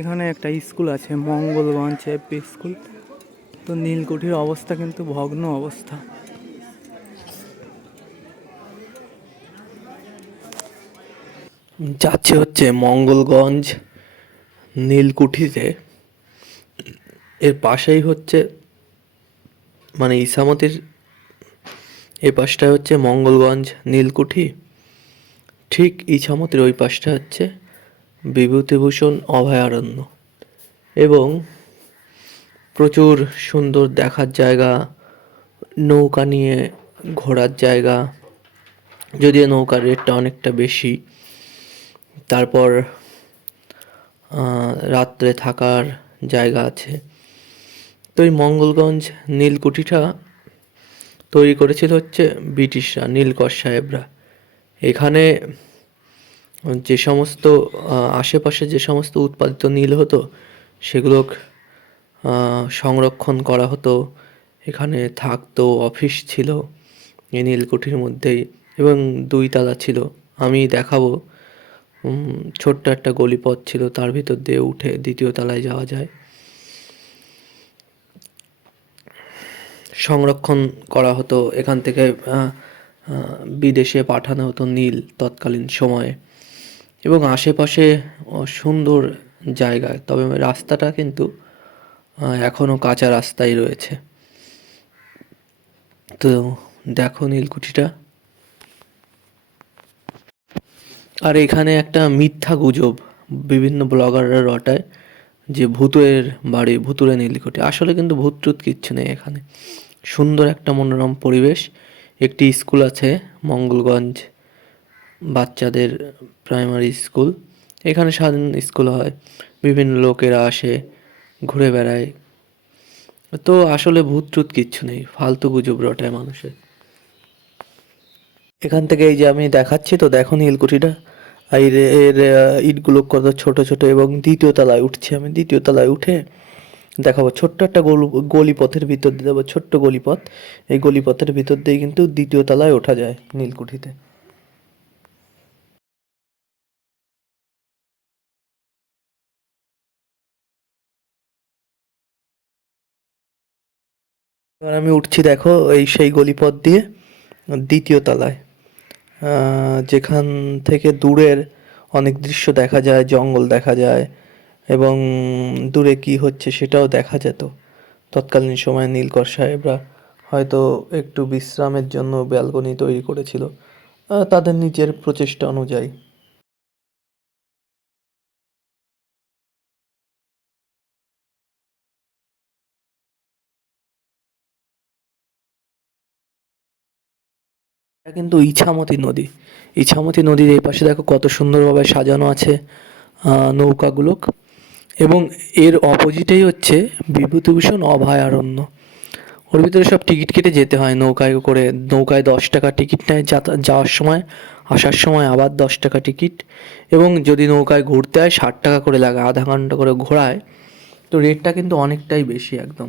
এখানে একটা স্কুল আছে, মঙ্গলগঞ্জ এপি স্কুল। তো নীলকুঠির অবস্থা কিন্তু ভগ্ন অবস্থা। যাচ্ছে হচ্ছে মঙ্গলগঞ্জ নীলকুঠিতে। এর পাশেই হচ্ছে মানে ইসামতির এই পাশটায় হচ্ছে মঙ্গলগঞ্জ নীলকুঠি, ঠিক ইছামতির ওই পাশটা হচ্ছে বিভূতিভূষণ অভয়ারণ্য। এবং প্রচুর সুন্দর দেখার জায়গা, নৌকা নিয়ে ঘোরার জায়গা, যদিও নৌকার রেটটা অনেকটা বেশি। তারপর রাত্রে থাকার জায়গা আছে। তো এই মঙ্গলগঞ্জ নীলকুঠিটা তৈরি করেছিল হচ্ছে ব্রিটিশরা, নীলকর সাহেবরা। এখানে যে সমস্ত আশেপাশে যে সমস্ত উৎপাদিত নীল হতো সেগুলো সংরক্ষণ করা হতো। এখানে থাকতো, অফিস ছিল এই নীলকুঠির মধ্যেই, এবং 2 তলা ছিল। আমি দেখাবো, ছোট্ট একটা গলিপথ ছিল, তার ভিতর দিয়ে উঠে 2য় তলায় যাওয়া যায়। সংরক্ষণ করা হতো, এখান থেকে বিদেশে পাঠানো হতো নীল তৎকালীন সময়ে। এবং আশেপাশে সুন্দর জায়গা, তবে রাস্তাটা কিন্তু এখনও কাঁচা রাস্তাই রয়েছে। তো দেখো নীলকুঠিটা। আর এখানে একটা মিথ্যা গুজব বিভিন্ন ব্লগাররা রটায় যে ভূতের বাড়ি, ভুতুড়ে নীলকুঠি। আসলে কিন্তু ভূত টুত কিচ্ছু নেই এখানে। সুন্দর একটা মনোরম পরিবেশ। একটি স্কুল আছে, মঙ্গলগঞ্জ বাচ্চাদের প্রাইমারি স্কুল। এখানে সারাদিন স্কুল হয়, বিভিন্ন লোকেরা আসে, ঘুরে বেড়ায়। তো আসলে ভূত টুত কিচ্ছু নেই, ফালতু গুজব রটায় মানুষের। এখান থেকে এই যে আমি দেখাচ্ছি, তো দেখো নীলকুঠিটা। এর ইটগুলো কত ছোট ছোট। এবং 2য় তলায় উঠছি আমি। 2য় তলায় উঠে দেখাবো ছোট্ট একটা গলিপথের ভিতর দিয়ে যাবো, ছোট্ট গলিপথ। এই গলিপথের ভিতর দিয়ে কিন্তু 2য় তলায় ওঠা যায় নীলকুঠিতে। এবার আমি উঠছি, দেখো এই সেই গলিপথ দিয়ে 2য় তলায়, যেখান থেকে দূরের অনেক দৃশ্য দেখা যায়, জঙ্গল দেখা যায়, এবং দূরে কি হচ্ছে সেটাও দেখা যেত। তৎকালীন সময়ে নীলকর সাহেবরা হয়তো একটু বিশ্রামের জন্য ব্যালকনি তৈরি করেছিল তাদের নিজের প্রচেষ্টা অনুযায়ী। এটা কিন্তু ইছামতি নদী। ইছামতি নদীর এই পাশে দেখো কত সুন্দরভাবে সাজানো আছে নৌকাগুলো। এবং এর অপোজিটেই হচ্ছে বিভূতিভূষণ অভয়ারণ্য। ওর ভিতরে সব টিকিট কেটে যেতে হয় নৌকায় করে। নৌকায় 10 টাকা টিকিট নেয় যাওয়ার সময়, আসার সময় আবার 10 টাকা টিকিট। এবং যদি নৌকায় ঘুরতে হয় 60 টাকা করে লাগে, আধা ঘন্টা করে ঘোরায়। তো রেটটা কিন্তু অনেকটাই বেশি একদম।